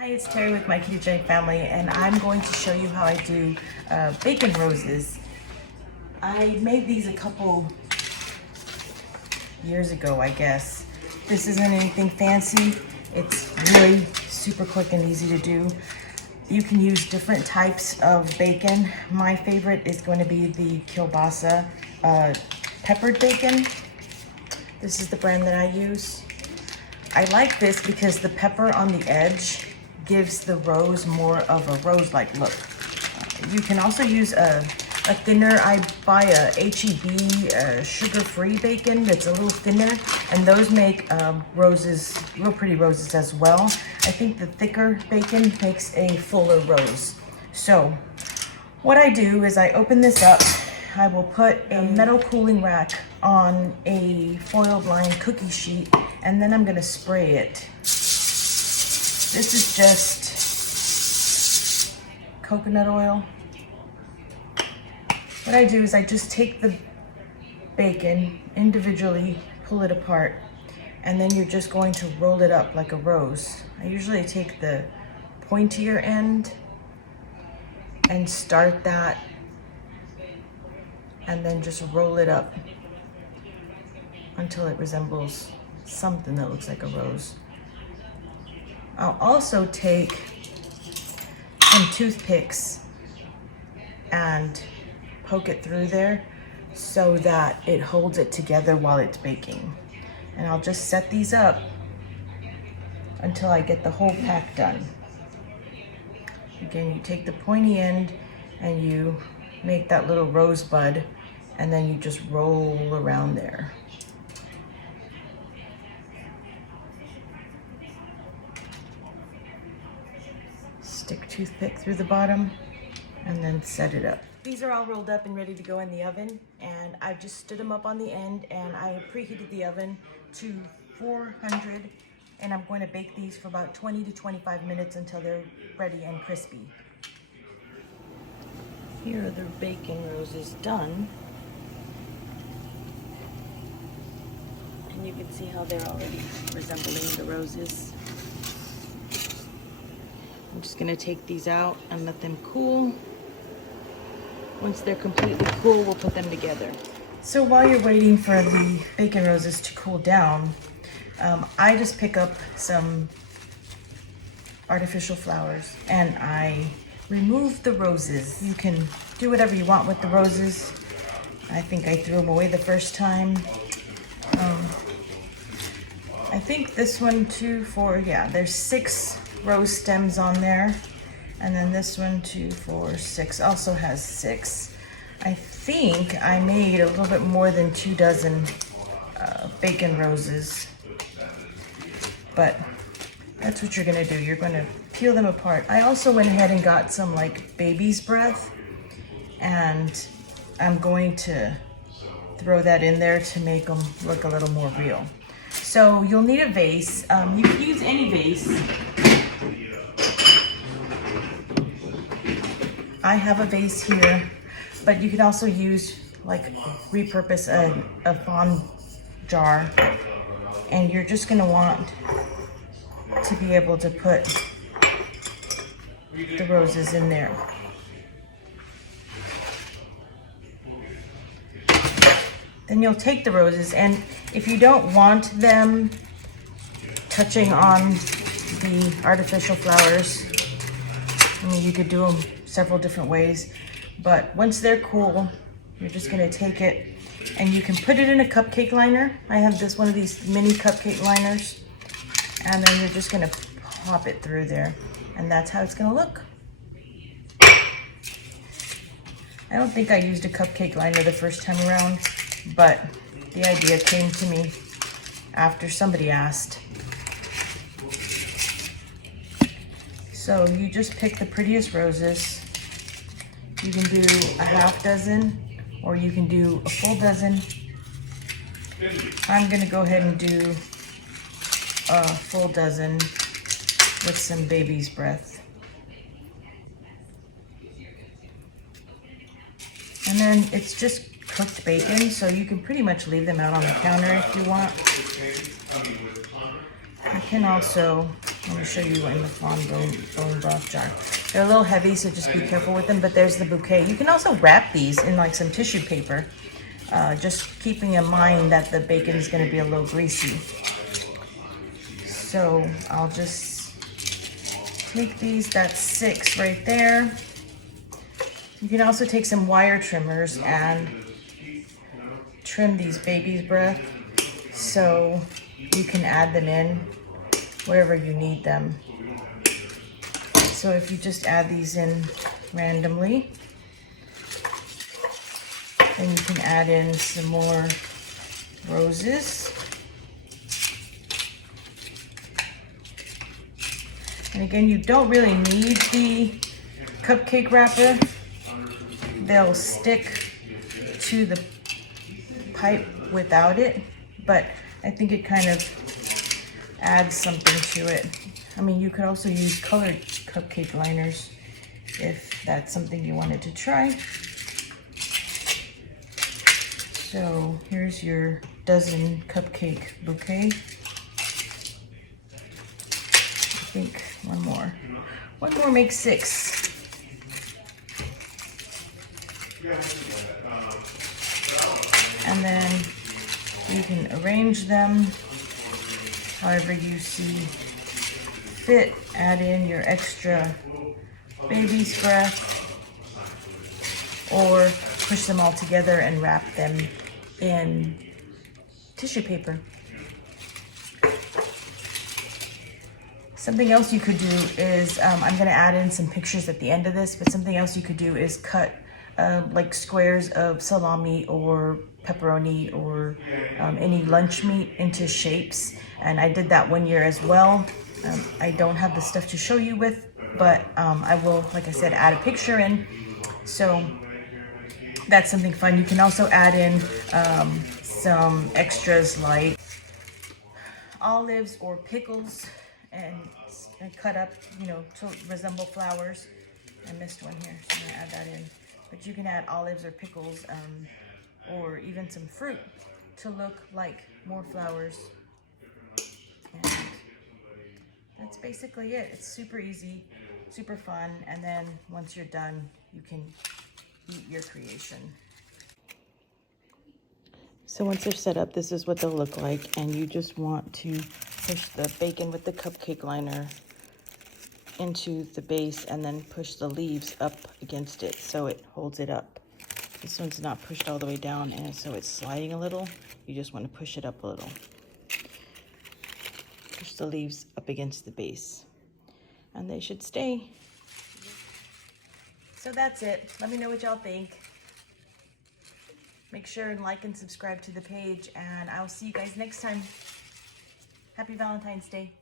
Hi, it's Terry with My Ketogenic Family, and I'm going to show you how I do bacon roses. I made these a couple years ago, I guess. This isn't anything fancy. It's really super quick and easy to do. You can use different types of bacon. My favorite is going to be the kielbasa peppered bacon. This is the brand that I use. I like this because the pepper on the edge gives the rose more of a rose-like look. You can also use a thinner. I buy a HEB sugar-free bacon that's a little thinner, and those make roses, real pretty roses as well. I think the thicker bacon makes a fuller rose. So what I do is I open this up. I will put a metal cooling rack on a foil-lined cookie sheet, and then I'm gonna spray it. This is just coconut oil. What I do is I just take the bacon individually, pull it apart, and then you're just going to roll it up like a rose. I usually take the pointier end and start that, and then just roll it up until it resembles something that looks like a rose. I'll also take some toothpicks and poke it through there so that it holds it together while it's baking. And I'll just set these up until I get the whole pack done. Again, you take the pointy end and you make that little rosebud, and then you just roll around there. Stick toothpick through the bottom and then set it up. These are all rolled up and ready to go in the oven, and I just stood them up on the end, and I preheated the oven to 400, and I'm going to bake these for about 20 to 25 minutes until they're ready and crispy. Here are the bacon roses done, and you can see how they're already resembling the roses. I'm just gonna take these out and let them cool. Once they're completely cool, we'll put them together. So while you're waiting for the bacon roses to cool down, I just pick up some artificial flowers and I remove the roses. You can do whatever you want with the roses. I think I threw them away the first time. I think this one, 2, 4, yeah, there's 6 rose stems on there, and then this one, 2, 4, 6 also has 6. I think I made a little bit more than 2 dozen bacon roses, but that's what you're gonna do. You're gonna peel them apart. I also went ahead and got some like baby's breath, and I'm going to throw that in there to make them look a little more real. So you'll need a vase. You can use any vase. I have a vase here, but you can also use, like, repurpose a fond jar, and you're just gonna want to be able to put the roses in there. Then you'll take the roses, and if you don't want them touching on the artificial flowers, I mean, you could do them several different ways, but once they're cool, you're just gonna take it and you can put it in a cupcake liner. I have one of these mini cupcake liners, and then you're just gonna pop it through there, and that's how it's gonna look. I don't think I used a cupcake liner the first time around, but the idea came to me after somebody asked. So you just pick the prettiest roses. You can do a half dozen, or you can do a full dozen. I'm gonna go ahead and do a full dozen with some baby's breath. And then it's just cooked bacon, so you can pretty much leave them out on the counter if you want. You can also I'm gonna show you in the fond bone broth jar. They're a little heavy, so just be careful with them, but there's the bouquet. You can also wrap these in like some tissue paper, just keeping in mind that the bacon is gonna be a little greasy. So I'll just take these, that's 6 right there. You can also take some wire trimmers and trim these baby's breath so you can add them in wherever you need them. So if you just add these in randomly, then you can add in some more roses. And again, you don't really need the cupcake wrapper. They'll stick to the pipe without it, but I think it kind of adds something to it. I mean, you could also use colored cupcake liners if that's something you wanted to try. So here's your dozen cupcake bouquet. I think one more. One more makes 6. And then you can arrange them however you see fit. Add in your extra baby's breath, or push them all together and wrap them in tissue paper. Something else you could do is, I'm gonna add in some pictures at the end of this, but something else you could do is cut like squares of salami or pepperoni or any lunch meat into shapes. And I did that one year as well. I don't have the stuff to show you with, but I will, like I said, add a picture in. So that's something fun. You can also add in some extras like olives or pickles and cut up, you know, to resemble flowers. I missed one here, so I'm gonna add that in. But you can add olives or pickles, or even some fruit to look like more flowers. And that's basically it. It's super easy, super fun, and then once you're done, you can eat your creation. So once they're set up, this is what they'll look like, and you just want to push the bacon with the cupcake liner into the base and then push the leaves up against it so it holds it up. This one's not pushed all the way down, and so it's sliding a little. You just want to push it up a little. Push the leaves up against the base, and they should stay. So that's it. Let me know what y'all think. Make sure and like and subscribe to the page, and I'll see you guys next time. Happy Valentine's Day.